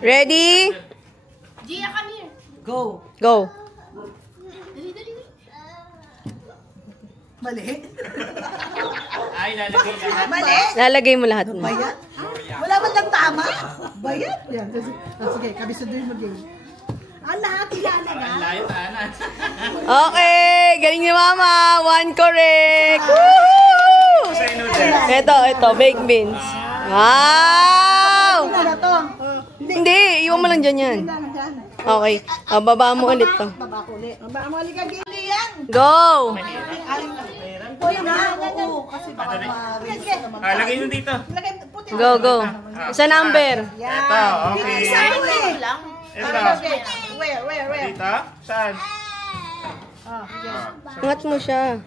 Ready? Gia, come here. Go. Go. Dali, dali. Mali. Ay, lalagay lahat. Mali. Lalagay mo lahat mo. Bayat. Wala man lang tama. Bayat. Yan. Sige, kabisunduin mo game. Ang lahat ilalagay. Ang layo tahanan. Okay, galing ni Mama. 1 correct. Woo! Ito, baked beans. Wow! Ano na to? Hindi, iwan mo lang dyan yan. Okay, baba mo ulit to. Baba ko ulit. Baba mo ulit kang gili yan. Go! Uy, oo. Kasi baka Lagay nyo dito. Go, go. Sa number. Ito, okay. Ito. Where? Dito? Saan? Angat mo siya.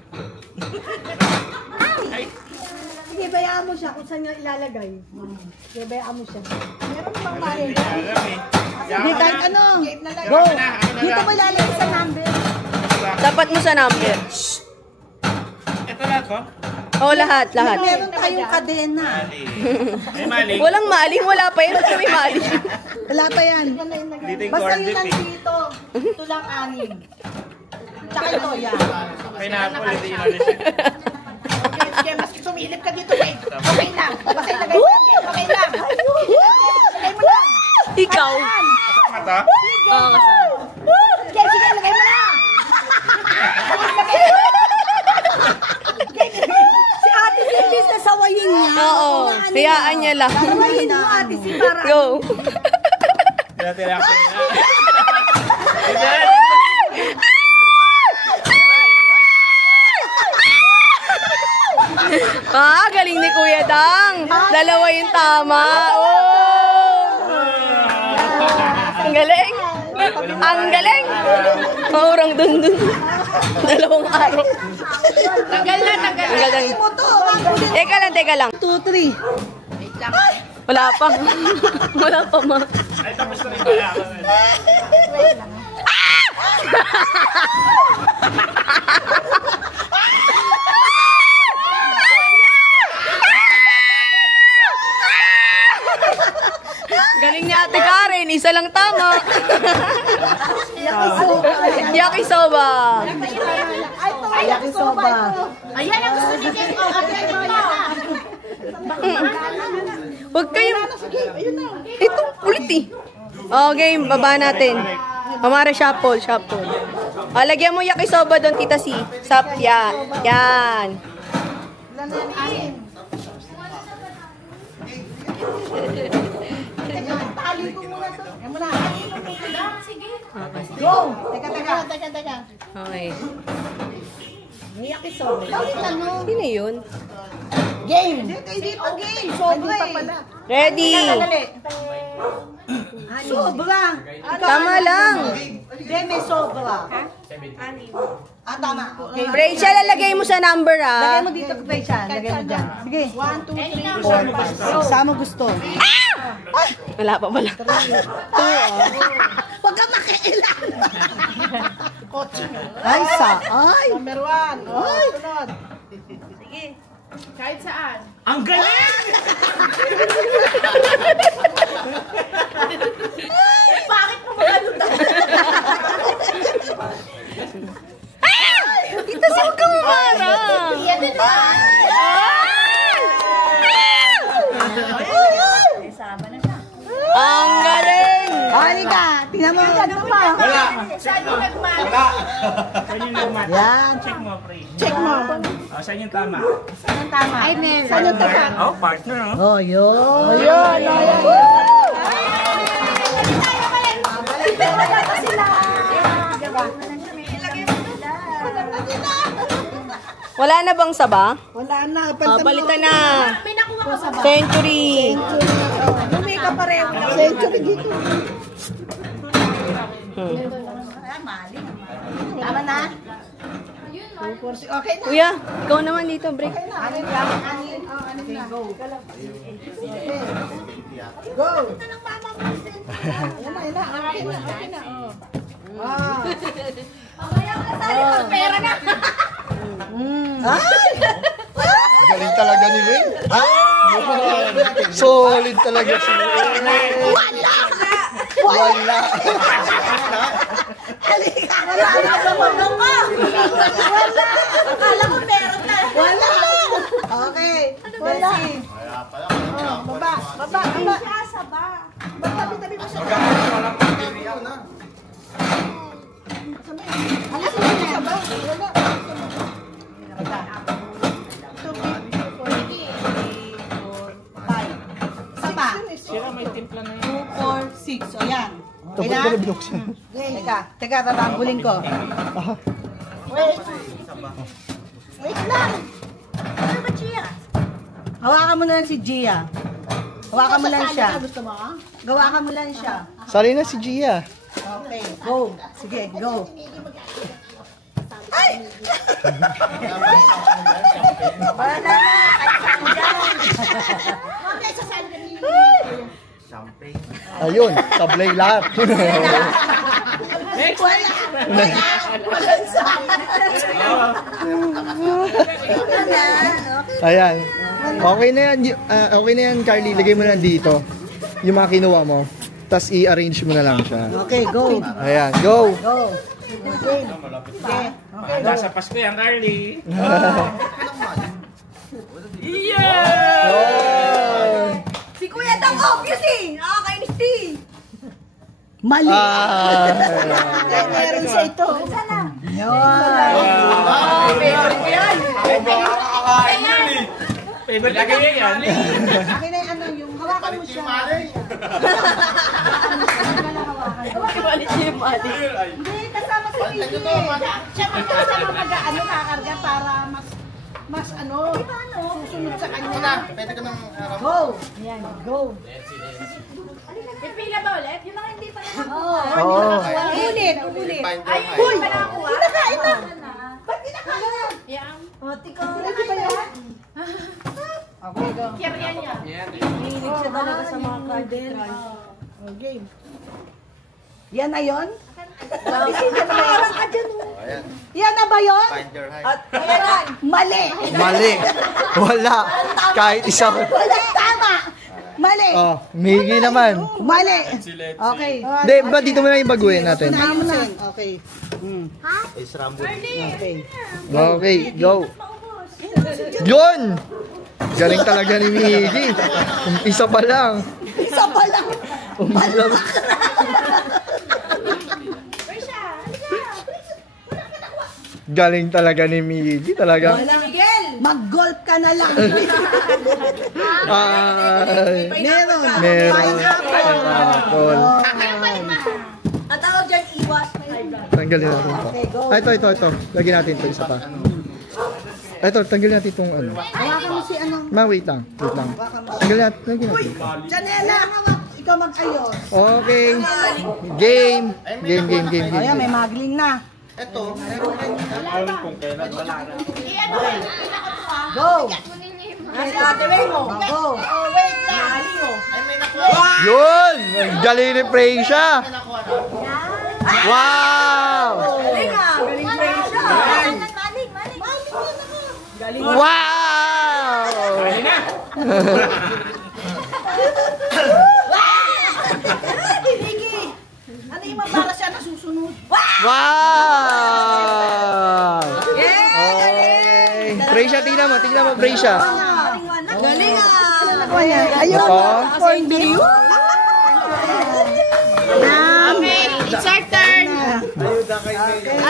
Sige, bayaan mo siya kung saan niya ilalagay. Sige, bayaan mo siya. Meron bang mali? Alam eh. Hindi, kahit ano. Go. Dito mo ilalagay sa number. Dapat mo sa number. Ito lahat ko? Oo, lahat. Meron tayong kadena. May mali. Walang maling, wala pa yan. Basta may maling. Wala pa yan. Dito yung Basta corn yun beef lang eh. dito. Ito lang anim. Tsaka ito, yan. Pineapple, ito yung ano siya. Sige, maski sumilip ka dito, babe. Okay lang. Basta ilagay mo lang. Okay lang. Ilagay mo lang. Ikaw. Kasama to? Oo, kasama. Sige, ilagay mo na. Si Ate Silvis na sawayin niya. Oo, hayaan niya lang. Sawayin mo, Ate Si, para. Go. Tira-tira ako nila. Galing ni Kuya Dang. Dalawa yung tama. Oh! Ang galing. Ang galing. Maurang dun. Dalawang araw. Tagal na. Ang galing. Teka lang. 2, 3. Wala pa. Wala pa, ma. Ay, tapos na rin kaya ako. Galing ni Ate Karen. Isa lang tama. Yakisoba. Yakisoba. Ayan ang gusto ni Jen. O, ayan mo yan. Huwag kayong... Ito, ulit eh. Okay, baba natin. Pamara, shuffle. Lagyan mo yakisoba doon, Tita C. Yan. Go! Teka. Okay. May yakisoba. Ano? Sino yun? Game! Dito game! Sobra pala. Ready? Sobra! Tama lang. Hindi, may sobra. Tama. Okay. Rachel, lalagay mo sa number, Lagay ah. mo dito, Rachel. Lagay mo dyan. Sige. 1, 2, 3, 4. Saan mo gusto? Wala pa pala. Huwag ka makiilan. Ay, ay. Number 1. Ay. Sunod. Sige. Kahit saan. Ang galing! Bakit mo magalutan? Tita, huwag ka mamara. Yan din ba? Ang galing. Halika. Tingnan mo. Ano pa? Wala. Saan yung nagmana? Saan yung nagmat? Yan. Check mo, pre. Check mo. Saan yung tama? Ay, meron. Saan yung tama? Oh, partner, oh. Oh, yun. Yun. Wala na bang saba? Wala na. Palitan na. May nakuha ka ba? Century. Bumay ka pareho. Century dito. Tama na? Okay na. Kuya, ikaw naman dito, break. Anin lang. Anin na. Go. Go. Yan na. Okay na. Pera na. Ay! Galing talaga ni Wayne. Solid talaga si Wala! Wala. Halika! Wala! Wala! Akala ko meron na. Wala! Okay. Wala. Baba. Tabi. Sira may timpla na yun. 2, 4, 6. O yan. Tapos ko na binuksan. Teka, tatambulin ko. Wait lang. Ano ba, Gia? Hawakan mo na lang si Gia. Hawakan mo lang siya. Gusto mo? Gawakan mo lang siya. Sali na si Gia. Okay, go. Sige, go. Ayun, sablay lahat. Next! Ayan. Okay na yan, okay na yan, Carly. Lagay mo na dito. Yung mga kinuha mo. Tapos i-arrange mo na lang siya. Okay, go. Ayan, go! Go. Nasa Pasko yan, Carly. Oh! Si Kuya Dang obvious eh! Nakakainis eh! Mali. Meron siya ito. Favorite ko yan! Favorite lagay niya yan. Akin na yung ano, yung hawakan mo siya. Iwalit niya yung mali. Hindi, kasama si Vicky. Siya kasama mag-ano kakarga para mas ano, susunod sa kanya. Pwede ka nang Go. Ayan, go. Pipila ba ulit? Yung mga hindi pa Oo. Ulit. Ay, Uy, kinakain na. Ba't kinakain na? Yang. Hindi ba yan? Okay, go. Kiyarian niya. Hilig siya talaga sa mga card trans. Okay. Yan na yun? Parang ka dyan oh. Ayan. Yan na ba yun? Find your height. At ayan! Mali. Mali. Wala. Kahit isa. Wala, tama. Mali. Oh, Miggy naman. Mali. Okay. Hindi, ba dito mo na yung baguhin natin? Unahin mo na. Okay. Is Rambo. Okay. Okay, go. Yun! Galing talaga ni Miggy. Umpisa pa lang. Isa pa lang. Umpisa pa. Galing talaga ni Miggy. Talaga. Miguel! Mag-golf ka na lang. Ay, Meron. meron. Pineapple. Apple. Ang tawag dyan, iwas. Tanggalin natin ito. Ah, ito. Lagyan natin ito, isa pa. Ito, tanggalin natin itong ano. Hawakan mo si ano. Wait lang. Tanggalin natin. Lagyan natin. Janela, ikaw mag-ayos. Okay. Game. Ayan, may magling na. Ito. Kung kailan wala na. Go. Nasa ate Ray mo. Go. Wait lang. Mali mo. Ay, may nakuha. Yun! Ang galing ni Preysha! Wow! Galing ah. Galing Ray siya. Maling. Wow! Ayun na! Ano yung para siya nasusunod? Wow! Yeah! Okay. Preysha, tingnan mo, Preysha. Galing ah. Ayun. Ito. Corn beef. Okay, it's our turn.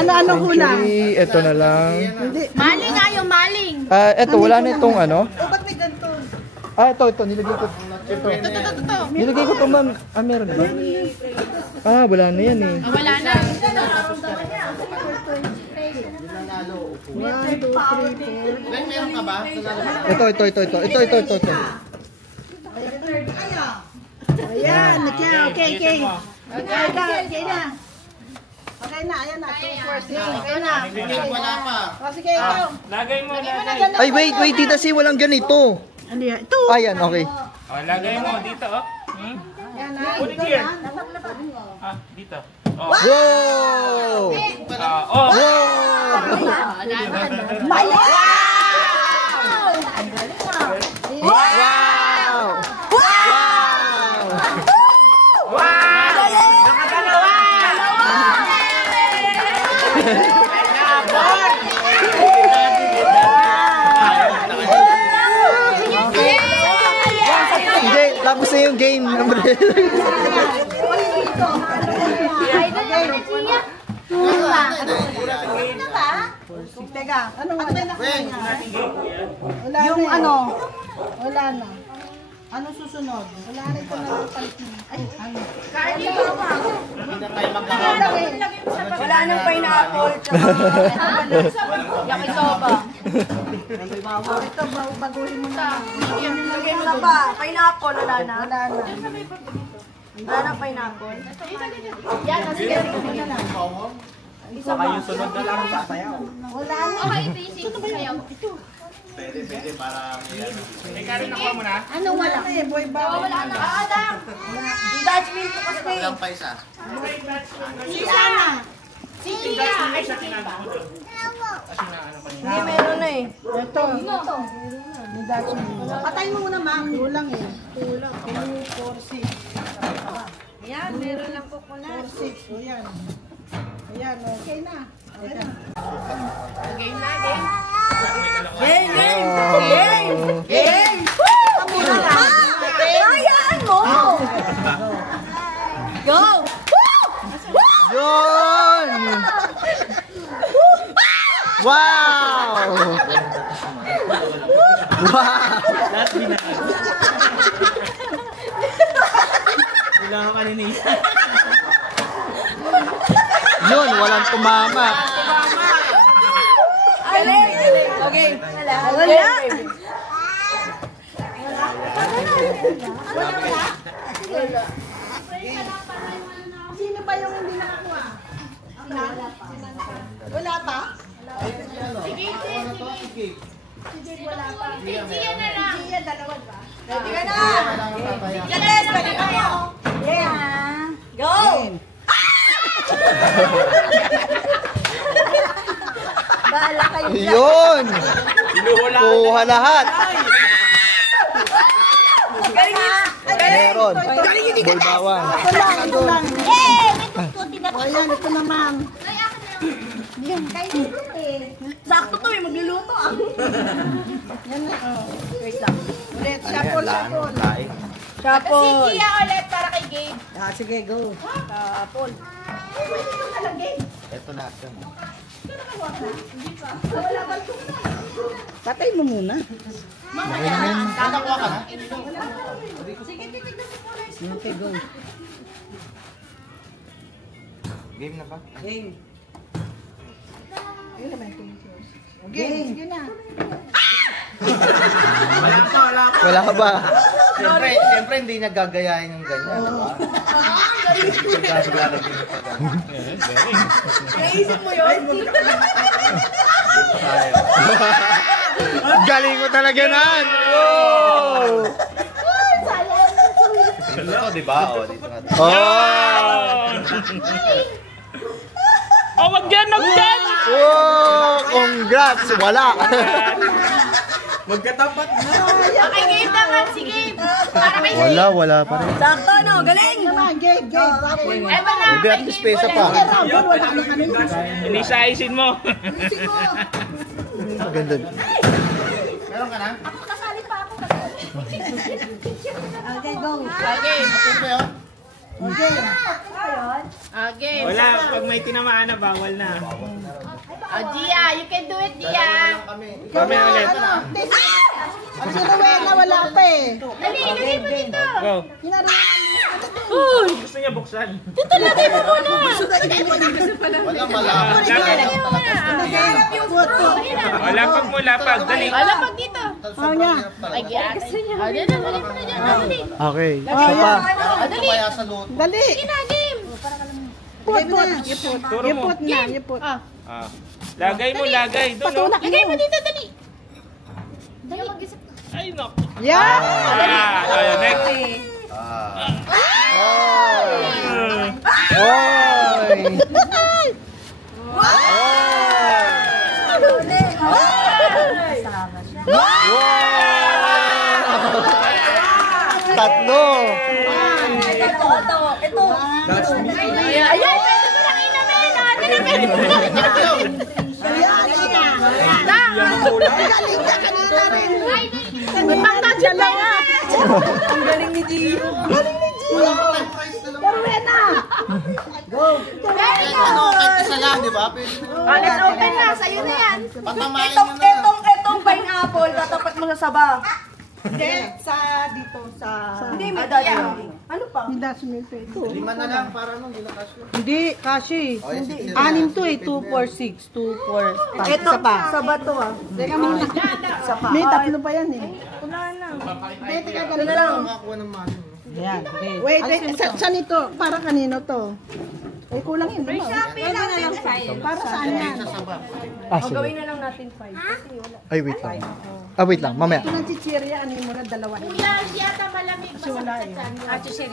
Ano hula? Actually, ito na lang. Maling nga yung maling. Ito, wala na itong ano. Ba't may ganito? Ito, nilagay ko. Ito. Nilagay ko ito, ma'am. Meron ba? Wala na yan eh. Wala na. Ben, meron ka ba? Ito. Ayan, okay na. Okay na, ayan na. 2, 4, 6. Okay na. Wala pa. O, sige, ikaw. Lagay mo. Ay, wait, Tita C, walang ganito. Ano yan? Ito. Ayan, okay. Lagay mo dito, oh. Put it here. Dito. Oh. Wow! Oh. Mali! Wow! Teka, ano ba na kanya? Yung ano? Wala na. Ano susunod? Wala na ito na palit na. Ay, ano? Hindi na tayo magkakaroon. Wala nang pineapple. Yakisoba. Ito, baguhin mo na. Lagyan mo na ba? Pineapple, wala na. Wala na. Wala na pineapple. Yan, sige. Saka yung sunod na lang sasayaw. Wala na. Okay, ito yung sisisayaw. Pwede para May karin nakuha mo na? Ano wala na eh, boy ba? Wala na. Adam! Dutch milk ko kasi. walang pa isa. Wala na. Sige! Ay, sa tinanong mo doon. Kasi na ano kanina. Hindi, meron na eh. Ito. May Dutch milk. Patay mo muna, ma'am. Kulang eh. Kulang. 4, 6. Yan, meron lang po ko na. 4, 6. O yan. Ayan, okay na. Ayan. Game na, game. Game, game! Game! Game! Woo! Hayaan mo! Go! Yun! Wow! Wow! Lahat binaan. Kailangan ka nini. Yun, walang tumama. Galing! Okay. Wala. Sino ba yung hindi nakakuha? Wala pa? Sige na lang. Iya, dalawa ba? Ready ka na? Yes, ready ka mo. Yeah. Go! Bahala kayo dyan. Yun! Inuhula. Kuha lahat. Galing yun. Meron. Boy bawang. Ito lang, ito lang. Eh, may tututi na O yan, ito naman. Sakto to eh, magluluto ah. Yan na. Oh. Wait lang. Ulit, shuffle, shuffle. Si Chapol. Gia ulit para kay Gabe. Ah, sige, go. Chapol. Ito na. Patay mo muna. Nakuha ka na? Okay, go. Game na ba? Game. Ayun naman ito. Game, sige na. Wala ka ba? Siyempre hindi niya gagayahin yung ganyan. Naisip mo yun? Galing mo talaga nan! Wow! Ito, di ba? O, dito na. Oh! Oh, wag yan, wag yan! Oh! Congrats! Wala! Magkatapat na. Okay, Gabe naman. Si Gabe. Para kay Gabe. Wala pa rin. Sakto no, galing! Naman, game, game. Eto na. Hindi, at least pesa pa. Wala na kami. Inisa-isin mo. Maganda. Meron ka na? Ako kasali pa ako. Okay, go. Okay. Siyempre, oh. Okay. Okay. Wala, pag may tinamaan na, bawal na. Gia, you can do it, Gia. Kami ulit. Si Rowena, wala pa eh. Dali, dali mo dito. Go. Hinari. Gusto niya buksan. Dito lagay mo muna. Walang malaman. Lagay mo muna. Naghanap yung photo. Lapag mo, lapag. Dali. Alam, pag dito. Oh, niya. Ay, Gia. Gusto niya. O, dito, dali mo na dyan. Dali. Okay. Oh, Isa pa. Ano kaya sa luto? Dali. Ina, game. Put na. Turo mo. Ipot na, ipot. Ah. Ah. Lagay mo, lagay. Doon, no? Lagay mo dito, dali. Dali, mag-isip ka. Ay, no. Yeah. Ah, next. Oy! Tatlo! Ito. Ayan, pwede mo lang inamin. Ate na, pwede mo lang inamin. Galing ka kanina rin. Magpagtatsa lang nga. Ang galing ni Gio. Galing ni Gia. Corwena! Go! Kahit isa lang, di ba? Pwede mo. Let's open na. Sa'yo na yan. Patamain nyo na. Itong pineapple, tatapat mo sa saba. Hindi, dito sa... Hindi, medalya. Ano pa? Hindi, sumilto ito. 5 na lang para nung ilang kasyo. Hindi, kasi. Oh, yes, it's- Anim to eh, 2, 4, 6, 2, 4, 5. Ito pa. Saba to ah. May tatlo pa yan eh. Ito na lang. Makakuha ng money. Ayan, okay. Wait, saan ito? Para kanino to? Eh, kulang yun, di ba? Para saan yan? Ah, sige. Gawin na lang natin 5. Kasi wala. Ay, wait lang. Ah, wait lang. Mamaya. Ito ng chichirya, ano mo na dalawa. Kuya, yata malamig. Wala eh.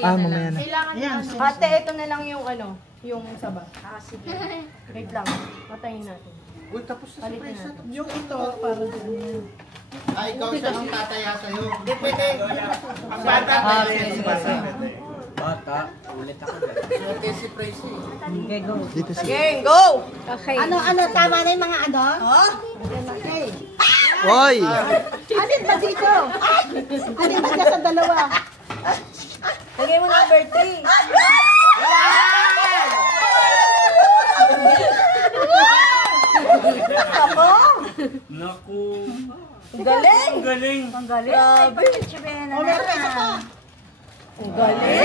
Ah, mamaya na. Kailangan Ayan, Ate, ito na lang yung ano, yung saba. Sige. Wait lang. Patayin natin. Uy, tapos na Palitin natin. yung ito, para dyan. Ay, ikaw siya ang tataya sa'yo. Hindi pwede. Ang bata pa rin. Okay, go. Dito si... Game, go! Ano, tama na yung mga ano? Okay. Hoy! Alin ba dito? Alin ba dyan sa dalawa? Lagay mo number 3. Naku. Ang galing! Ang galing. Ang galing! Grabe! O, meron pa isa pa. Ang galing!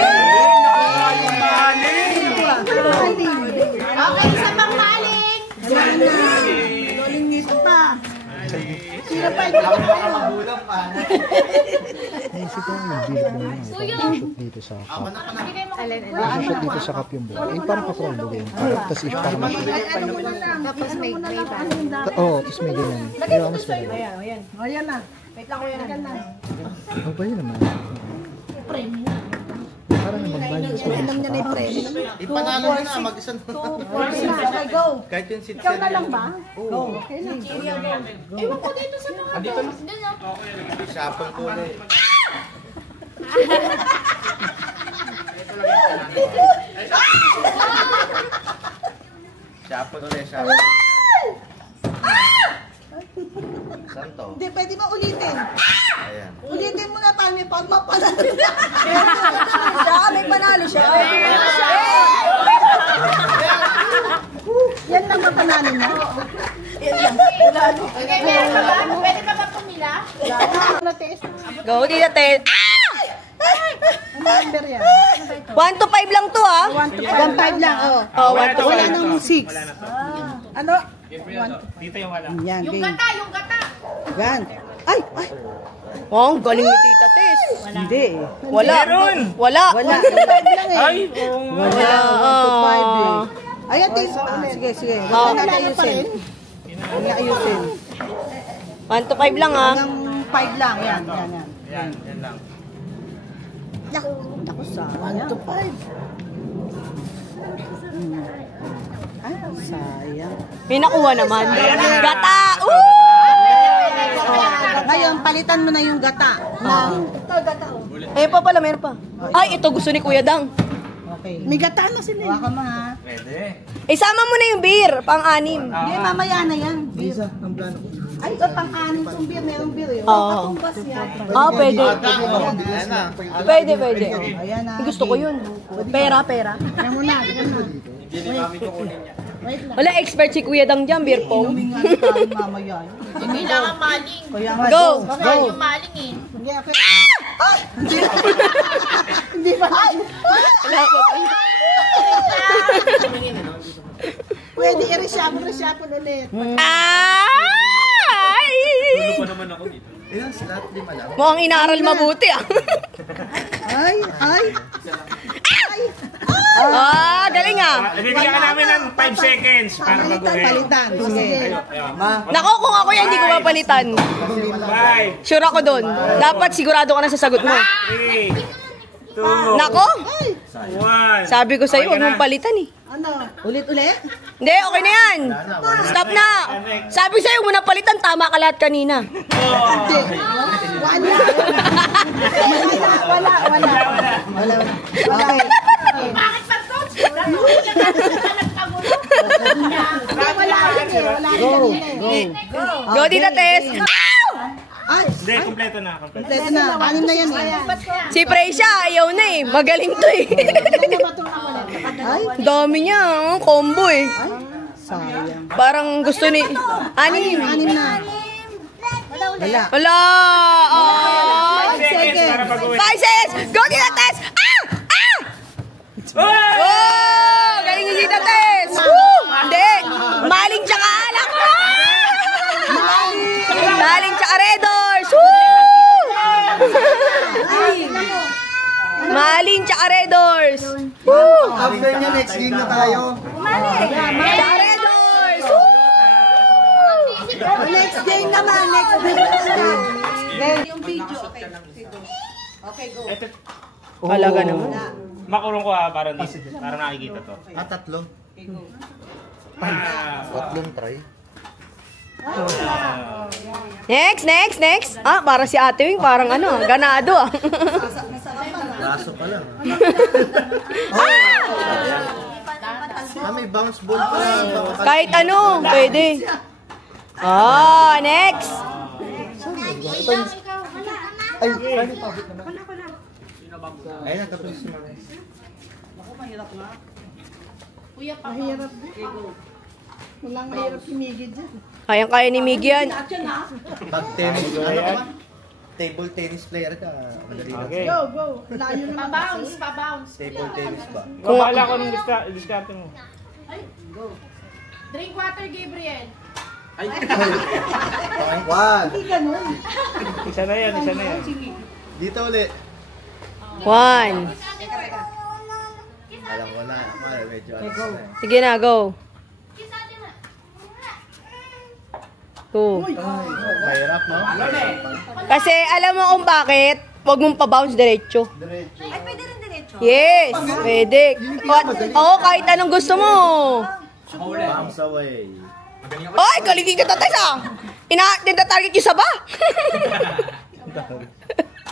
Okay, isa pang maling. Galing nito pa. Sino pa ito? Magulang pa. Naisip ko yung bilog mo yun. Shoot dito sa cup. Shoot dito sa cup yung buhay. Eh, parang patrol din. Tapos is parang Ano mo na lang? Tapos may grade. Oo, tapos may ganyan. Kaya mas maganda. Ayan, ayan. O, yan na. Wait lang ko yan. Ano ba yun naman? Parang naman ba yun? Alam niya na yung premium. Ipanalo nyo na, mag-isa na. Okay, go. Kahit yung sit Ikaw na lang ba? Go. Okay na. Ewan ko dito sa mga to. Doon na. Shuffle ko ulit. Shuffle ulit, shuffle. Saan to? Hindi, pwede mo ulitin. Ayan. Ulitin mo na tayo, may pag mapanalo. Siya, may panalo siya. Yan lang mapanalo na. Okay, meron pa ba? Pwede pa ba pumila? Go, Tita Ted. Ano number yan? 1 to 5 lang to ah. 1-5 lang, oh. Oh, 1 to Wala 5. nang 6. Ano? Dito yung wala. Yan, Yung game. gata, yung gata. Yan. Ay, ay. Oh, ang galing ni Tita Tess. Hindi. Wala. Meron. Wala. Wala. 1-5 lang eh. Ay, oo nga. Wala. 1-5 eh. Ayan, Tim. Sige, sige. Huwag na ayusin. Huwag na ayusin. 1 to 5 lang ah. Hanggang 5 lang. Yan, yan, yan. Yan, yan lang. Ako sa 1 to 5. Ay, sayang. May nakuha naman. Gata! Ngayon, palitan mo na yung gata. Ayun pa pala, meron pa. Ay, ito gusto ni Kuya Dang. Okay. May gata na sila. Waka mo ha. Pwede. Isama mo na yung beer, pang-anim. Hindi, mamaya na yan. Visa, ang plano ko. Ay, pang-anim yung beer. Merong beer eh. Oo. Katumbas yan. Ah, pwede. Ayan na. Pwede, pwede. Ayan na. Gusto ko yun. Pera, pera. Ayan mo na. Ayan na. Wait lang. Wala, expert si Kuya Dang dyan, beer pong. Humingan tayo mamaya. Kailangan maling. Kaya nga, Go! Baka yung maling eh. Hindi, okay. Ay! Hindi pa. Ay! Wala pa. Pwede i-reshuffle ulit. Ay! Pa naman ako dito. Ayan, slot, 5 lang. Mukhang inaaral mabuti ah. Ay! Ay! Ah, galing ah. Bibigyan ka namin ng 5 seconds para Palitan, baguhin. palitan. Sige. Nako, kung ako yan, hindi ko mapalitan. 5, Sure ako doon. Dapat sigurado ka na sa sagot mo. 3, 2, Nako, 1. sabi ko sa'yo, huwag mong palitan eh. Ano? Ulit-ulit? Hindi, okay na yan. Stop na. Sabi sa'yo, huwag mo na palitan. Tama ka lahat kanina. Hindi. Wala. Wala. Okay. Bakit pag coach? Wala ko yung nagpagulo. Wala. Wala. Go, Tita Tess. Ay, Hindi, kompleto na. Kompleto. ito na. Anim na yan eh. Si Precia, ayaw na eh. Magaling to eh. Ay, Dami niya, oh, combo eh. sayang. Parang gusto ni... Anim. Anim na. Wala. Wala. Oh. 5 seconds para pag-uwi. 5 seconds. Go, Tita Tess. Ah! Ah! Hoy! Oh! Galing ni Tita Tess. Woo! Hindi. Maling tsaka alak. Maling tsaka Red Doors. Woo! Maling tsaka Red Doors. Woo! After niya, next game na tayo. Tsaka Red Doors. Woo! Next game naman. Next game. Yung video, okay. Okay, go. Ito, Halaga naman. makulong ko ha, para nakikita to. Tatlo. Ah, Tatlong try. Next. Ah, para si Ate Wing, parang ano, ganado ah. Braso pa lang. May bounce ball pa lang. Kahit ano, pwede. Ah, next. Ay, kaya pabot naman. Ayun, nagkatuloy si Mami. Mahirap. Walang mahirap humigid dyan. Kayang-kaya ni Miggy yan. Pag tennis, ano ka ba? Table tennis player ka. Madali lang. okay. Go, go. Layo naman. Pa-bounce. Table tennis ba? Kung bahala ko ng diskarte mo. Drink water, Gabriel. One. Hindi ganun. Isa na yan. Dito ulit. 1. Alam ko na. Medyo ano na. Sige na, go. 2. Mahirap, no? Kasi alam mo kung bakit, huwag mong pa-bounce diretso. Ay, pwede rin diretso. Yes, pwede. Oo, kahit anong gusto mo. Bounce away. Ay, galing dito tatay sa. Ina-target yung saba.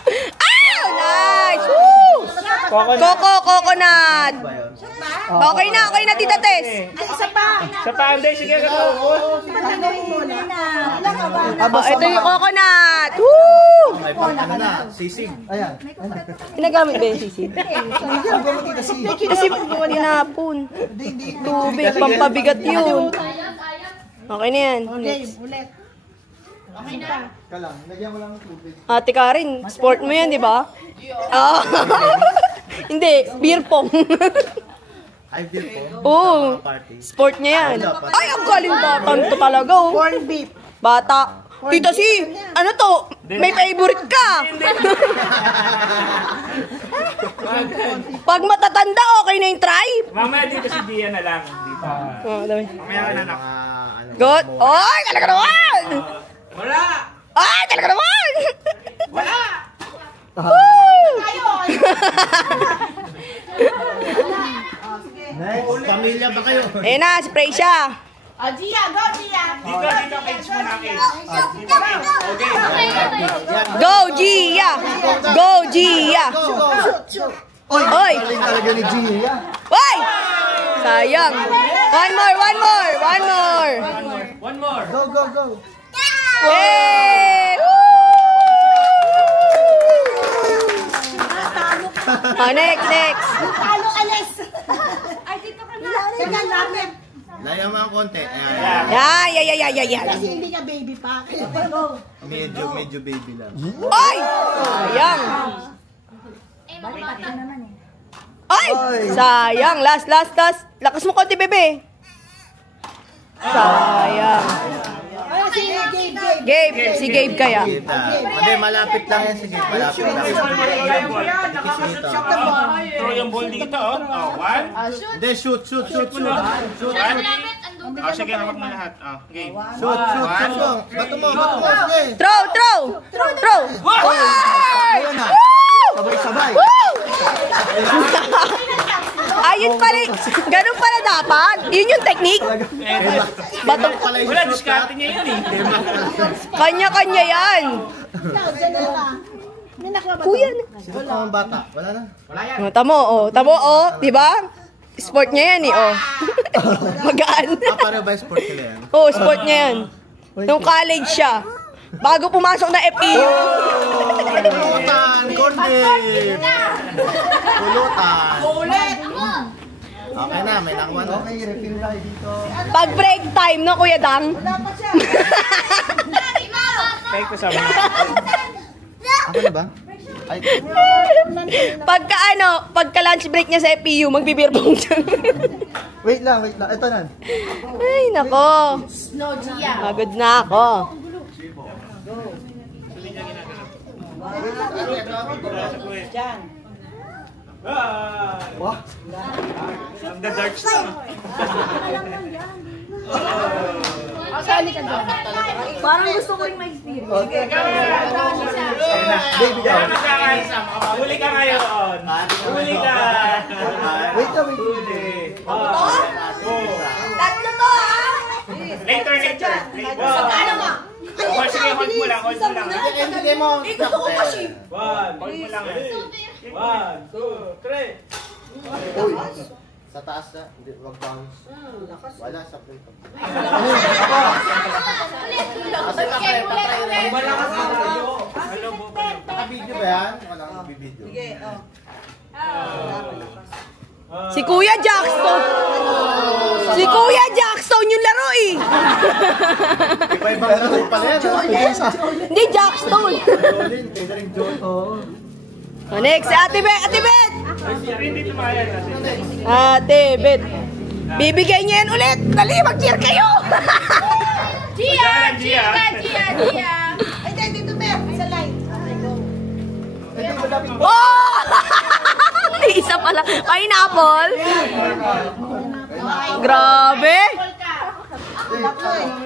Ah, nice. Woo! Coconut. Ba yun? Okay na, Tita Tess. Isa pa. Sa panday, sige ka to. Ito yung coconut. Woo! May pang ano na, sisig. Ayan. Ginagamit ba yung sisig? Kasi tinapon. Tubig, pampabigat yun. Okay na yan. Next. Ulit. Ka lang, lagyan mo lang ng tubig. Ate Karen, sport mo yan, di ba? Ah. Hindi, beer pong. Ay, beer po. Oo, Party. sport niya yan. Ay, ang galing bata to talaga, oh. Corn beef. Bata. Tita si, ano to? May favorite ka. Pag matatanda, okay na yung try. Mamaya dito si Dia na lang. Dito. Oh, dami. Mamaya ka na anak. Ano, Good. Ay, talaga naman. Wala! Ay, talaga naman. Wala! Next. Pamilya ba kayo? Eh na, spray siya. Gia, go, Gia. Dito, page mo na akin. Dito, page. Okay. Go, Gia. Go, Gia. Oy! Oy. Galing talaga ni Gia. Oy! Sayang. One more. One more. Go, go, go. Hey! Woo! Oh, next. Talo, alis. Ay, dito ka na. Teka, lapit. Laya mo ang konti. Ayan. Yan. Kasi hindi ka baby pa. Kaya go. Medyo baby lang. Oy! Sayang. Ay! Sayang. Last. Lakas mo konti, bebe. Sayang. Ay, sige, Gabe. Gabe. Si Gabe kaya. Kita. Hindi, malapit lang yan. Sige, malapit lang. Throw yung ball dito, oh. Oh, one. Hindi, shoot. Sige, hawak mo lahat. Oh, game. Shoot. Bato mo. Sige. Throw. Ay! Ayan na. Sabay. Ayun pala. Ganun pala dapat. Yun yung technique. Bato. Wala, diskarte niya yun eh. Kanya-kanya yan. May nakuha ba? Kuya. Sino pa ang bata? Wala na. Tamo, di ba? Sport niya yan eh, oh. Magaan. Para ba sport nila yan? Oo, sport niya yan. Nung college siya. bago pumasok na FEU. Pulutan! Corn beef! Pulutan! Ulit! Okay na, may nakuha na. Okay, refill tayo dito. Pag break time, no, Kuya Dang? Wala pa siya. Take ko sa mga. Ako na ba? Ay, Pagka lunch break niya sa FEU, magbibirbong siya. Wait lang. Ito na. Ay, nako. No, Gia. Pagod na ako. Diyan. Wah. Ang the dark na. Saan ka doon? Parang gusto ko rin ma-experience. Baby daw. Huli ka ngayon. Huli ka. Wait lang. Tatlo to, ah! Later. Ano mo? Oh, sige, hold mo lang. hindi mo. Gusto ko pa siya. Hold mo lang. 1, 2, 3. Uy. Sa taas na, hindi, wag bounce. Wala sa plate. Malakas ka tayo. Hello, Naka-video ba yan? Wala kang bibidyo. Sige, oh. Si Kuya Jackson. Si Kuya Jackson yung laro eh. Iba-ibang laro pala yan. Hindi, Jackson. Jolin, pwede rin Jolin. Oo. Oh, next, si Ate Bet. Ate Bet. Hindi tumayan kasi. Ate Bet. Bibigay niya yan ulit. Dali, mag-cheer kayo. Gia! Ay, dito, Mer. Sa line. Okay, go. Oh! Isa pala. Pineapple. Grabe.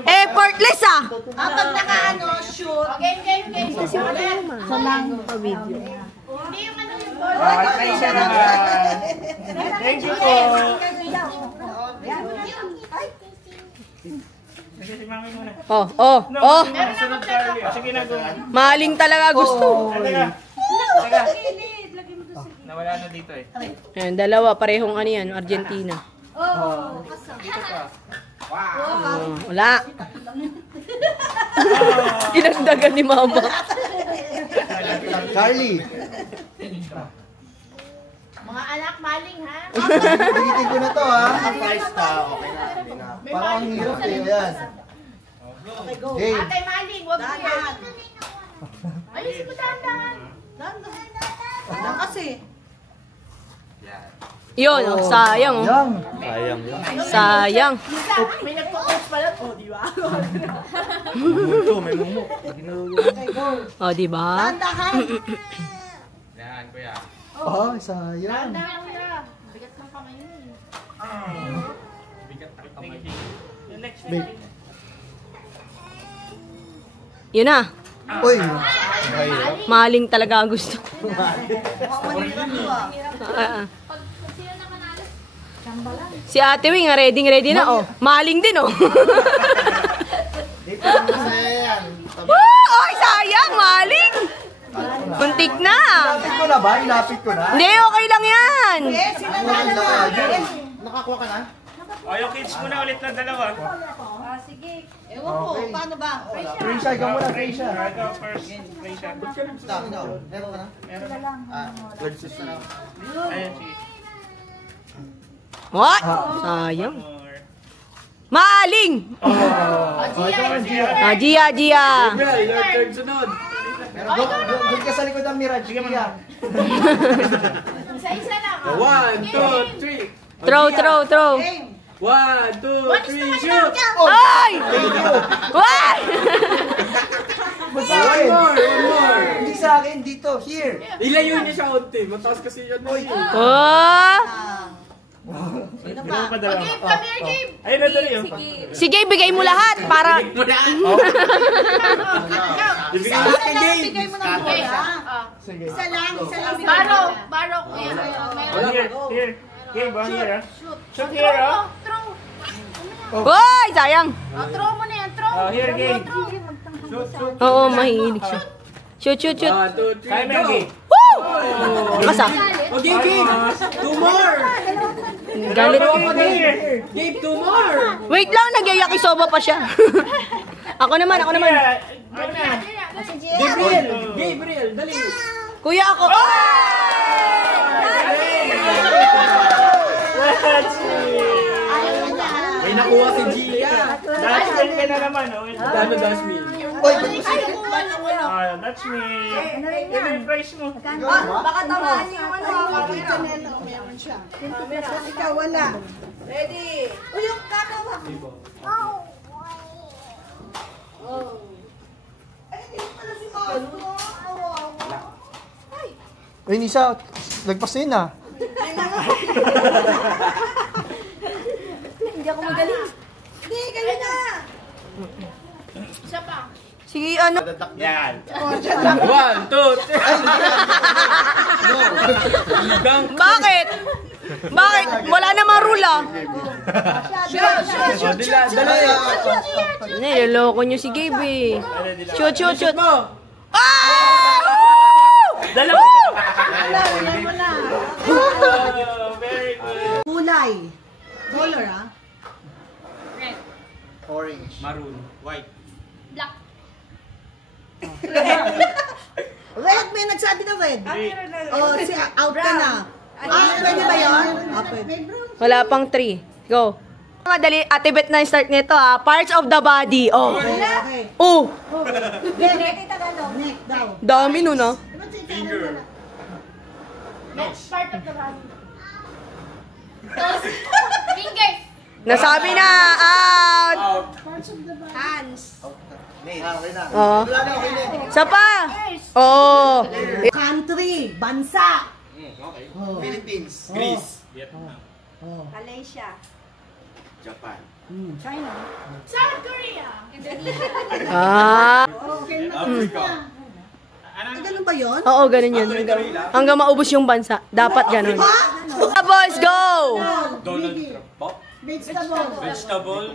Effortless ah. Pag naka-ano, shoot. Game. Hindi yung ano yung ball. Thank you po. Sige, si Mami muna. Oh. Sunod Carly. Sige na, go. Maling talaga gusto. Teka. Nawala na dito eh. Ayan, dalawa. Parehong ano yan, Argentina. Dito ka. Oh, wala. Inagdagan ni Mama. Carly. Mga anak, maling ha? Bigitin ko na to ha. Ang price pa, okay na. Hindi na. Parang ang hirap eh. Ayan. Okay, go. Hey. Atay maling, huwag mo yan. Dahan. Ayusin mo dahan. Dahan kasi. Yun, oh, sayang. Oh. Yang. Sayang. May nagpo-coach pala. Oh, di ba? Ito, may mumu. Okay, go. Oh, di ba? Dahan. Yan, kuya. Oh, sayang. Dahan kuya. Bigat ng kamay yun eh. Bigat ang kamay. Yung next Wait. Yun na. Uy. Maling talaga ang gusto. Mukhang manirap to ah. Si Ate Wing, ready na. Oh. Maling din, oh. Dito lang masaya yan. Ay, sayang, maling. Muntik na. Inapit ko na ba? Inapit ko na? Hindi, okay lang yan. Eh, sinanalo na. Nakakuha ka na? O, yung kids mo na ulit na dalawa. Ewan ko, paano ba? Trisha, ikaw muna, Trisha. Ito, first. Trisha. Meron ka na? Meron. Versus na lang. Ayun, sige. What? Sayang. More. Maling. Gia. Doon ka sa likod ng Mirage. Sige, Isa-isa lang. 1, 2, 3. Throw. Game. 1, 2, 3, shoot! Ay! Why? Sa akin. One more! Hindi sa akin, dito. Here. Ilayo niya siya unti. Mataas kasi yan. Oh! Sino Dalawa pa? pa dalawa. Game, come here, game. Ayun na dali, oh. Sige, bigay mo lahat para... Ibigay natin game! Bigay mo ng bola. Sige. Isa lang. Baro kuya. Here. Game ba? Here, ah. Shoot here, ah. Throw. Uy, sayang. Throw mo na yan, throw. Here, game. Oo, mahilig siya. Shoot. 1, 2, 3, Kaya go! Maggie. Woo! Masa? Okay, game! 2 more! Galit. Game, 2 more! Wait lang, nagyayakisoba pa siya. Ako naman. Ikaw na. Gabriel, dali. Kuya ako. That's me. May nakuha si Gia. That's me ka na naman. Oh. Ano that's me? Ah, that's me. Yun yung price mo. Baka tamaan niyo yung ano. Ikaw wala. Ready? O yung kakawa. Uy, Nisa, lagpas na yun ah. Hindi ako magaling. Hindi, kayo na. Isa pa. Sige, ano? Yan. 1, 2, 3. Bakit? Bakit? Wala namang rule ah. Niloloko niyo si Gabe eh. Shoot, shoot, shoot. Ah! Dalawa. Very good. Kulay. Color ah. Red. Orange. Maroon. White. Black. Red, may nagsabi na red. Oh, si out ka na. Pwede ba yun? Pwede. Wala pang 3. Go. Madali, Ate Bet na yung start nito ah. Parts of the body. Oh. Okay. Oh. Neck daw. Dami nun ah. Finger. Next part of the body. Fingers. Nasabi na. Out. Out. Okay na. Oh. Wala na, okay na. Isa pa. Oh. Country. Bansa. Okay. Philippines. Greece. Vietnam. Japan. South Korea. Ah. Africa. Ganun ba yun? Oo, ganun yun. Hanggang maubos yung bansa. Dapat ganun. Boys, go! Donald Trump. Pop. Vegetable. Vegetable.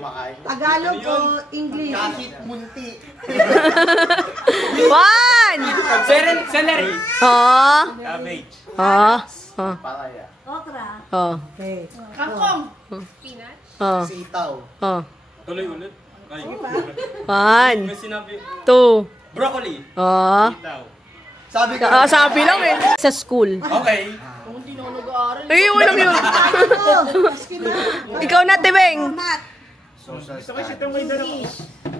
Tagalog o English? Kahit munti. 1! Celery. Oh. Cabbage. Oh. Oh. Palaya. Oh. Okay. Kangkong. Peanut. Oh. Sitaw. Oh. Tuloy ulit. Ay. 1, May sinabi. 2. Broccoli. Oh. Itaw. Sabi ko. Sabi lang eh. Sa school. Okay. Ay, walang yun. Ikaw na, Tibeng. Social Gusto ko siya studies. itong may dalawa.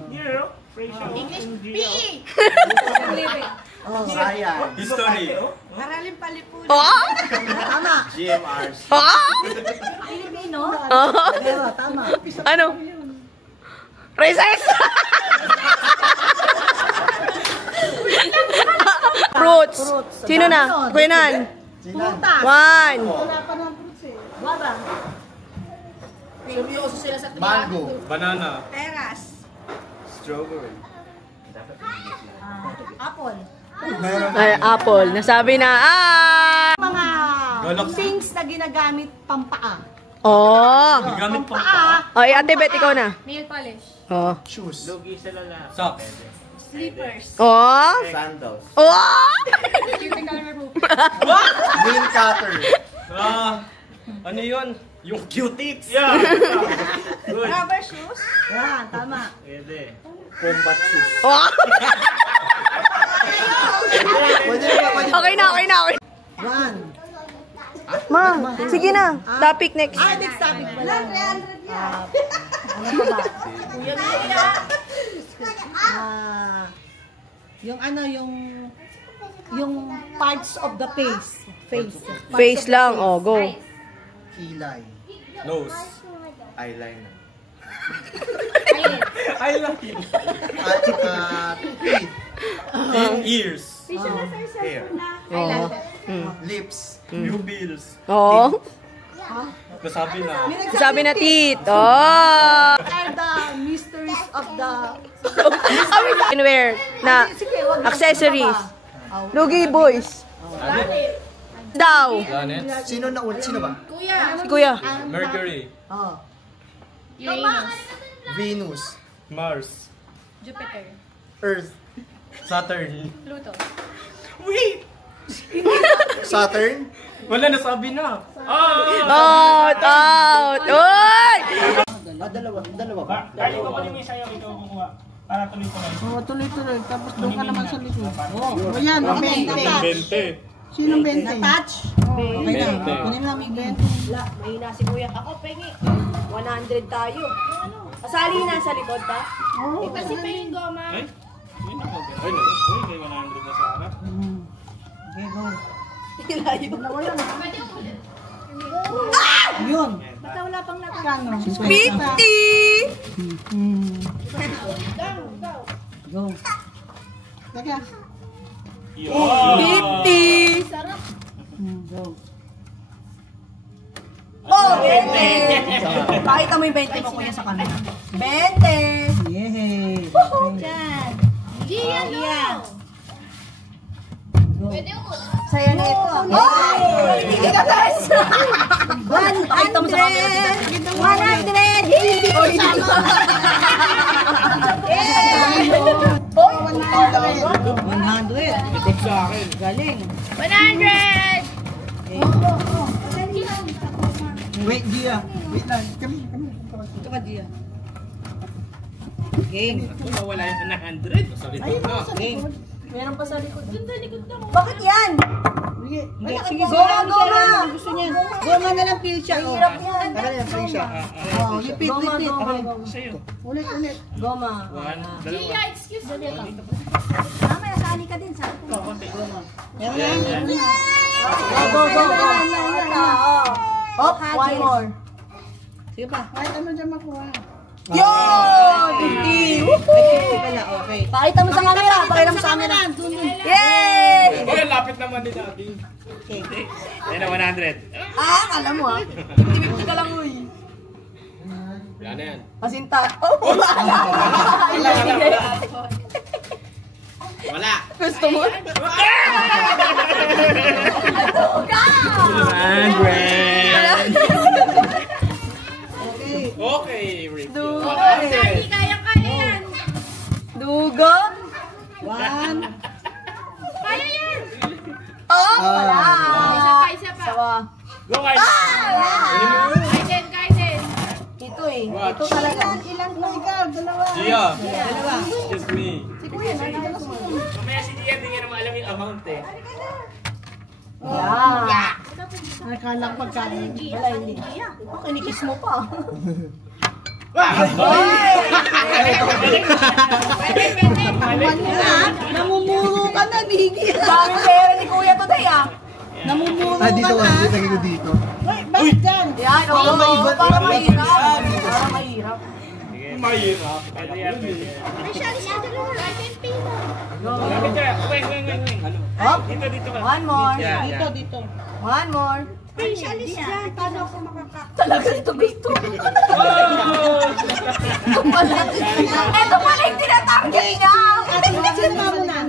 Here, oh. Praise you. English. PE. Science. History. Oh? Tama. GMRs. Oh? Pilipino? Oh? Pero, tama. Ano? Recess! Fruits. Sino na? Kuya Nan. Sinan. 1. Wala pa ng fruits eh. Wala. Mango. Banana. Strawberry. Apple. Ay, apple. Nasabi na. Mga Galaxy. things na ginagamit pampaa. Oh. Gamit pa. Oh, Ate Bet, ikaw na. Nail polish. Oh. Shoes. Lugi sa lala. Socks. Slippers. Oh. Sandals. Oh. Cuticle remover. Nail cutter. Ano yun? Yung Q-tips. Yeah. Good. Rubber shoes. Yan, tama. Pwede. Combat shoes. Oh. Pwede ba? Pwede ba? Okay na, okay na, okay. 1. Ma, sige na. Topic next. Next topic pa lang. 300 yan. Ano pa ba? Yung ano, yung parts of the face. Face. Face lang. Oh, go. Kilay. Nose. Eyeliner. I like it. Teeth. Ears. Hair. Oh. Lips. Pupils. Oh. Nasabi na. Sabi na tit. Oh. And the mysteries of the... Wear na accessories. Lugi boys. Daw. Planet. Sino na ulit? Sino ba? Si Kuya. Mercury. Oh. Uranus. Venus. Mars. Jupiter. Earth. Saturn. Pluto. Wait! Saturn. Wala, nasabi na. Out, out. Uy! Dalawa ba? Kaya ko pa rin yung sa'yo. Ikaw kumuha. Para tuloy-tuloy. Oo, tuloy-tuloy. Tapos doon ka naman sa likod. Oo, yan, 20. 20. Sino 20? Na-touch? Okay na. Kunin mo lang may 20. Wala, mahina si kuya. Ako, pengi. 100 tayo. Kasali na sa likod, ta? Oo. Kasi pa yung goma. Ay, yun ako. Ay, naku. Uy, may 100 na sa akin. Okay, go. Ilayo. Pwede ko ulit. Yun. Basta wala pang lakas. Kano? 50! Go. Teka. Yun. 50! Go. Oh, 20! Pakita mo yung 20 mo, kuya, sa camera. 20! Yay. Gia, no! Pwede ko. Saya na ito. Oh! Hindi ka guys! 100! 100! Hindi ko sama! Oh, 100. Likod sa akin. Galing. 100! Wait, Gia. Wait lang. Kami. Ito ka, Gia. Game. Ako nawala yung 100. Sorry na. Game. meron pa sa likod. Doon sa likod lang. Bakit yan? Sige. Sige, goma! Gusto niya. Goma na lang feel siya. Hirap yan. Tara na, feel siya. Oh, repeat, Goma, repeat. goma. Sa'yo. Ulit. Goma. 1, 2. Gia, excuse me. Mamaya, sali ka din. Sali ka. Yan lang. Go. Hop, one more. Sige pa. Kahit ano dyan makuha. Yun! 50! Woohoo! Okay. Pakita mo sa camera. Pakita mo sa camera. Yay! Uy, lapit naman din natin. Okay. Yan na, 100. Ah, alam mo ah. 50 ka lang, uy. Wala na yan. Masinta. Oh, wala. Wala. Gusto mo? 100. Okay, Rick. Dugo. Sali, kaya yan. Dugo. 1. Kaya yan. Oh, wala. Isa pa. Sawa. Go, guys. Kaya din. Ito eh. Ito talaga. Ilan pa ikaw? Dalawa. Gia. Dalawa. Excuse me. Si Kuya, nakikita ko. Mamaya si Gia, hindi niya naman alam yung amount eh. Yeah. Nakala ko pagkain. Wala, hindi. Oh, kinikis mo pa. Namumuro ka na, Biggie. Dami pera ni Kuya today ah. Namumuro ka dito na. kasi, nagino dito. Wait, bakit dyan? Yan, oo. Para mahirap. Para mahirap. Mahirap. Pwede yan. Michelle, siya dalawa. I can pay na. Lapit ka. Wait. Ano? Hop. Dito ka. One more. Dito, dito. One more. Michelle, siya. Paano ako makaka... Talaga ito ito. Ito pala yung tinatarget niya. Sino mo na?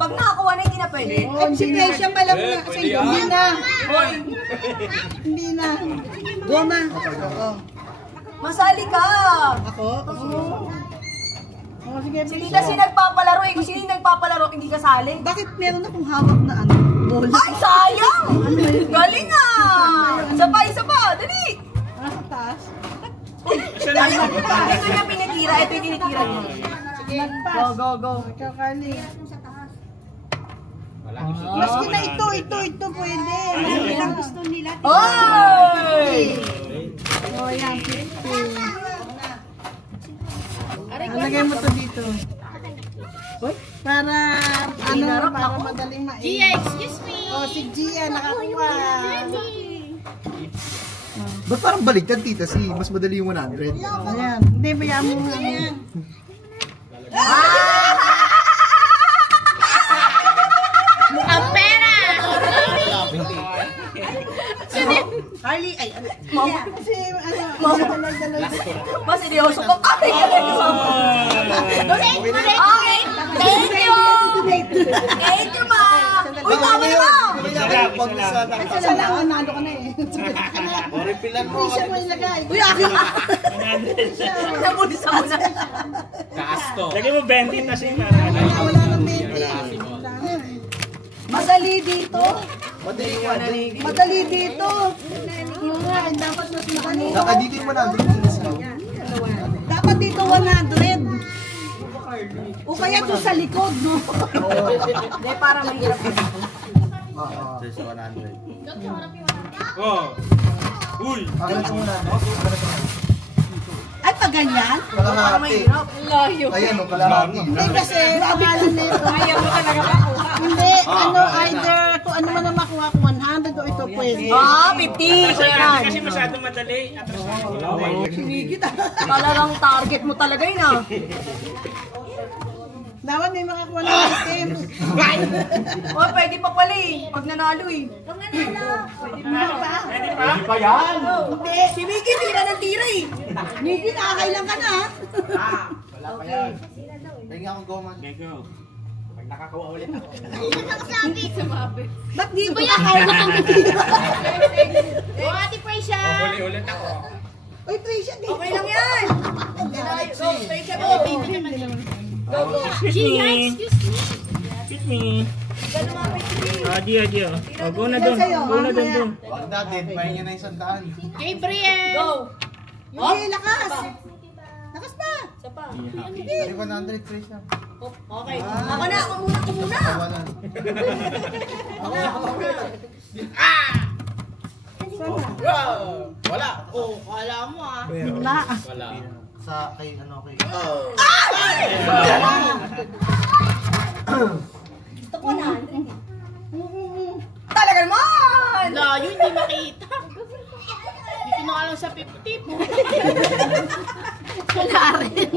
Pag nakakuha na, hindi na pwede. Si Gracia pala mo na. Kasi hindi na. Hindi na. Goma. Oo. Masali ka. Ako? Oh, sige, Si Tita si nagpapalaro eh. Kung sino yung nagpapalaro, hindi kasali. Bakit meron akong hawak na ano? Bola. Ay, sayang! Galing ah! Isa pa! Dali! Nasa taas. Ito yung pinitira. Ito yung tinitira niya. Nagpas. Go. Ikaw, Carly. Wala. Maski na ito pwede. Maski lang gusto nila. Oy! Oh, yan, 50. Alagay mo to dito. Para, para madaling main. Gia, excuse me. Oh, si Gia, nakakuha. Ba't parang baligtad, tita? Mas madali yung 100. Ayan. Hindi, bayaan mo nga yan. Ang pera. Harley, ay, ano? Kasi, dalay. Mas seryoso ka. Ay, Donate. okay. Thank you! Thank you, ma! Uy, tama na! Isa lang, nanalo ka na eh. Repilan mo. Isa mo ilagay. Uy, akin ka! Nabulisa mo na. Kaasto. Lagay mo 20 na siya. Wala nang baby. Madali dito. Madali dito. Dapat mas madali. Dito yung 100. Dapat dito 100. O kaya doon sa likod, no? Hindi, para mahirap. Sa 100. Oh. Uy. Ay, pag ganyan? Kalahati. Layo. Ayan o, kalahati. Hindi kasi, pangalan nito. Ayaw mo talaga makuha. Hindi, ano, either, kung ano man ang makuha ko, 100 o ito pwede. Ah, 50. Kasi masyadong madali. Atras na. Talagang target mo talaga yun ah. Dapat may makakuha ng items. Oh, pwede pa pala eh. Pag nanalo eh. Pwede pa? Hindi. Si Mickey, tira ng tira eh. Migit, nakakailan ka na. Tingin akong goma. Okay, go. Ba't di ba yan? Kaya na Oh, Ate Prisha! Ulit ako. Uy, Trisha, di. Okay lang yan. Go, straight siya go. Go, go. Gia, excuse me. Excuse me. Adi. Oh, go na Yan doon. sa'yo, Go na doon. mamaya. Huwag na, dead pa niya na 100. Gabriel! Go. Hindi, lakas. Lakas pa. Isa pa. Ay, 100 trace na. Okay. Ako na, ako muna. Kawalan. Wala. Oh, kala mo ah. Wala. Sa kay ano kay. Gusto ko na. Talaga naman! Layo, hindi makita. Dito na ka lang sa 50 po. Wala rin.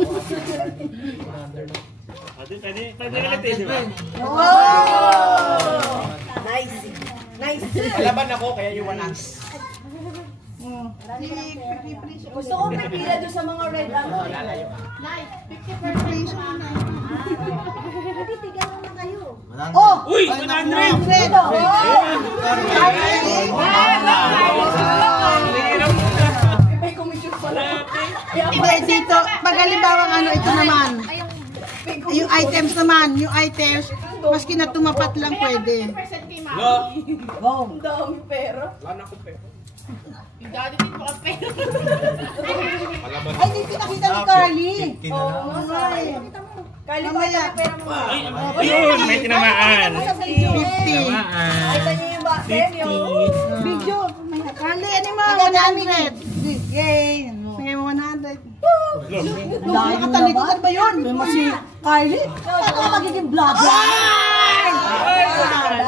Pwede ulit eh, di ba? Oh! Nice. Nice. Laban ako, kaya yung wanas. Gusto ko may pila doon sa mga red ano. Live, 50% na. Oh! Uy! 100! May commission pala. Hindi, dito, pag halimbawa ano, ito naman. Yung items naman, yung items, maski na tumapat lang pwede. 50% kay Mami. Ang dami pera. Wala ko pero. Yung daddy din po ka pera. Ay, hindi pinakita ni Carly. Oo, ay. Kali pa Mamaya. yung pera mo. Ayun, may tinamaan. 50. Tinamaan. Kita niyo yung premyo. Video. Carly, ano mo? 100. Yay. Bigay mo 100. Dahil katalikutan ba yun? Si Carly? Paano ka magiging vlogger?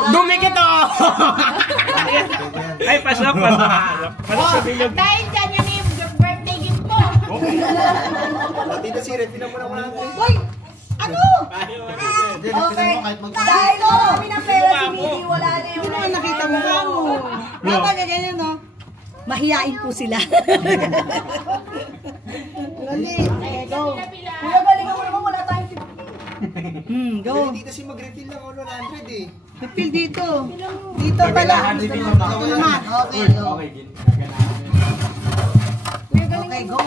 Dumikit ako! Ay, pasok. Pasok sa bilog. Dahil dyan yan yung birthday gift mo. Tita Sire, pinamuna ko na. Hoy! Ano? Okay. Dahil wala kami ng pera si Miki, wala na yung... Hindi naman nakita mo ka mo. Dapat ganyan, no? Mahiyain po sila. Lali. Go. Kuya, galing mo naman, wala tayong tip. Go. Tita si mag-refill lang ako 100 eh. Refill dito. Dito pala. Dito naman. Okay, go. Okay, go.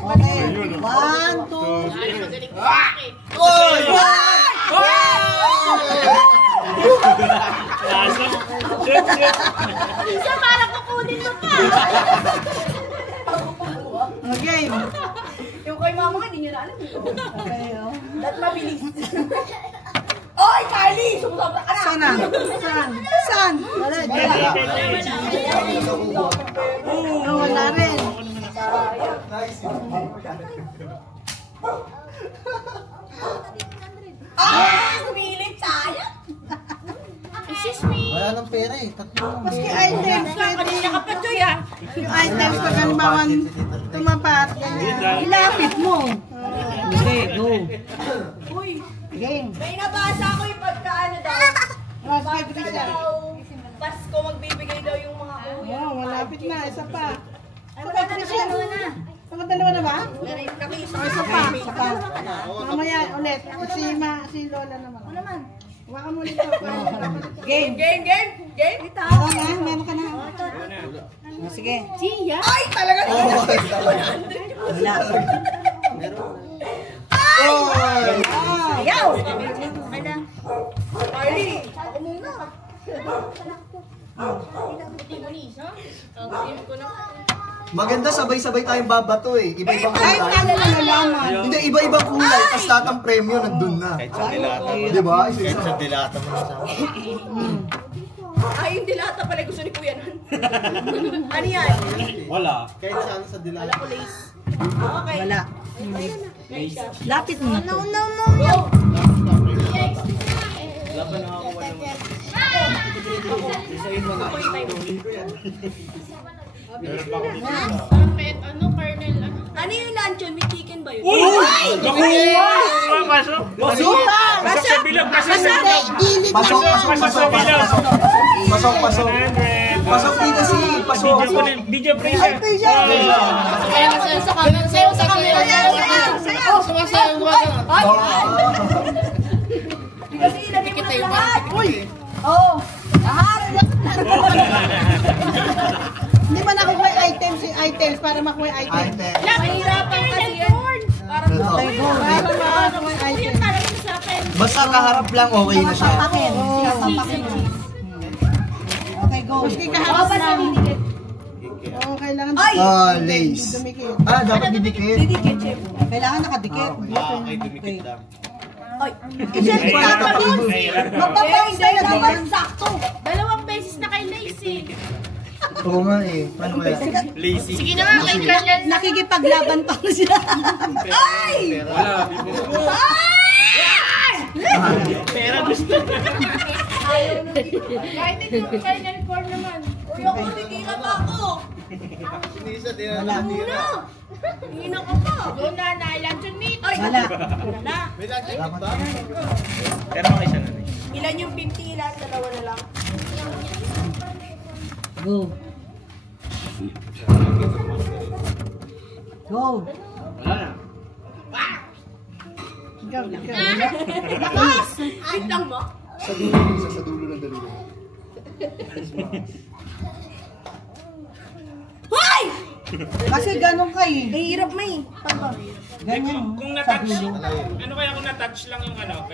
Okay. 1, 2. Magaling ko sa akin. Isa parang kukunin mo pa. Okay. Yung kay mama nga, hindi niya na alam. Okay, oh. That mabilis. Oy, Kylie! Sumusobra ka na! Saan na? Saan? Saan? Wala. Oh, wala rin. Sumilit, sayang! Excuse me. Wala nang pera eh. Tatlo lang. Maski items, Kanina ka pa, Joy ah. yung items pag halimbawa tumapat, ilapit mo. Okay, go. Uy, Game. may nabasa ko yung pagkaano daw. Pagka daw, Pasko magbibigay daw yung mga kuya. Oh, malapit na. Isa pa. Ay, wala na, nakalawa na. Pang-dalawa na ba? Nakita Oh, isa pa. Isa pa. Mamaya ulit. Si Lola naman. Ano naman? Hawakan mo ulit ito. Game. Game! Meron na? Meron ka na? Oh, sige. Gia. Ay, talaga! Wala. Ayaw! Carly, ako muna. Hindi mo ni isa. Ang team ko na. Maganda sabay-sabay tayong babato eh. Iba-ibang Kahit kulay. ano nalalaman. Hindi, iba-ibang kulay. Tapos lahat ng premyo nandun na. Kahit sa dilata. Di ba? Kahit sa dilata mo na sa Ay, yung dilata pala gusto ni Kuya nun. Ano yan? Wala. Kahit saan sa dilata. Okay. Wala. Lapit mo na to. Go! Laban na ako wala. Ano yung luncheon? May chicken ba yun? Pasok! Pasok! Pasok sa bilog! Pasok sa bilog! Pasok! Pasok sa bilog! Pasok! Pasok! 100! Pasok dito si Pasok! Video pre siya! Oh! Hindi ba nakuha yung items para makuha yung items? Mahirapan kasi yan. Para Okay, go. Para makuha yung items. Basta kaharap lang okay na siya. Papakin. Papakin. Okay, go. Maski kaharap lang. Oo, kailangan Lace. dumikit. Dapat didikit. Kailangan nakadikit. Ay, dumikit lang. Siyempre, magpapawis na yung dapat sakto. 2 beses na kay Lacey. Oo nga eh. Paano kaya? Lazy. Sige na nga kay Colonel. Nakikipaglaban pa siya. Wala. Pera gusto na. Kahit ito, Colonel 4 naman. Uy, ako nagkikita pa ako. Sinisa din Wala. Hina ka pa. Go na, luncheon meat. Wala. May lagi ba? Pero okay siya na. Ilan yung 50? Ilan? Dalawa na lang. Go. Go. Ikaw. Lakas! Wait lang mo. Sa dulo, sa dulo ng dalawa. Hoy! Kasi ganun ka eh. Mahirap mo eh. Tama. Ganyan. Kung na-touch, ano kaya kung na-touch lang yung ano?